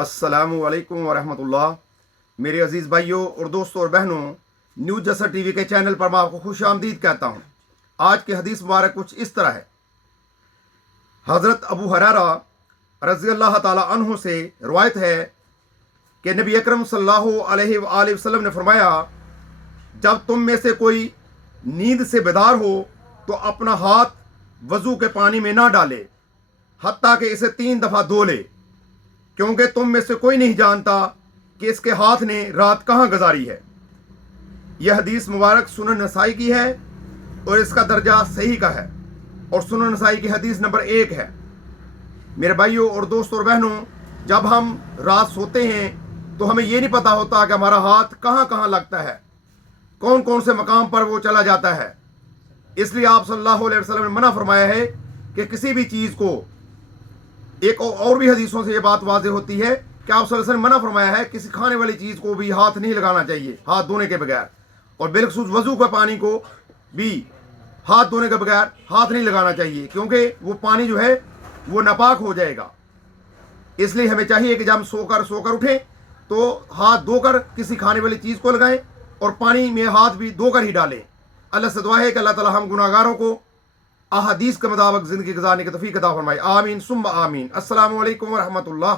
अस्सलामु अलैकुम वरहमतुल्लाह। मेरे अजीज़ भाइयों और दोस्तों और बहनों, न्यूज़ जसर टीवी के चैनल पर मैं आपको खुश आमदीद कहता हूँ। आज की हदीस मुबारक कुछ इस तरह है। हज़रत अबू हुरैरा रज़ी अल्लाह ताला अन्हु से रवायत है कि नबी अकरम सल्लल्लाहु अलैहि वसल्लम ने फरमाया, जब तुम में से कोई नींद से बेदार हो तो अपना हाथ वज़ू के पानी में ना डाले हत्ता कि इसे 3 दफ़ा धो ले, क्योंकि तुम में से कोई नहीं जानता कि इसके हाथ ने रात कहाँ गुजारी है। यह हदीस मुबारक सुनन नसाई की है और इसका दर्जा सही का है और सुनन नसाई की हदीस नंबर 1 है। मेरे भाइयों और दोस्तों और बहनों, जब हम रात सोते हैं तो हमें ये नहीं पता होता कि हमारा हाथ कहाँ कहाँ लगता है, कौन कौन से मकाम पर वो चला जाता है। इसलिए आप सल्लल्लाहु अलैहि वसल्लम ने मना फरमाया है कि किसी भी चीज़ को, एक और भी हदीसों से ये बात वाज़ेह होती है कि आप सल्लल्लाहु अलैहि वसल्लम ने मना फरमाया है किसी खाने वाली चीज़ को भी हाथ नहीं लगाना चाहिए हाथ धोने के बगैर, और बिलखुसूस वज़ू के पानी को भी हाथ धोने के बगैर हाथ नहीं लगाना चाहिए, क्योंकि वो पानी जो है वो नापाक हो जाएगा। इसलिए हमें चाहिए कि जब हम सोकर उठें तो हाथ धोकर किसी खाने वाली चीज़ को लगाएं और पानी में हाथ भी धोकर ही डालें। अल्लाह से दुआ है कि अल्लाह ताला हम गुनाहगारों को अहादीस के मुताबिक ज़िंदगी गुजारने की तौफीक अता फरमाए। आमीन सुम्मा आमीन। अस्सलामु अलैकुम व रहमतुल्लाह।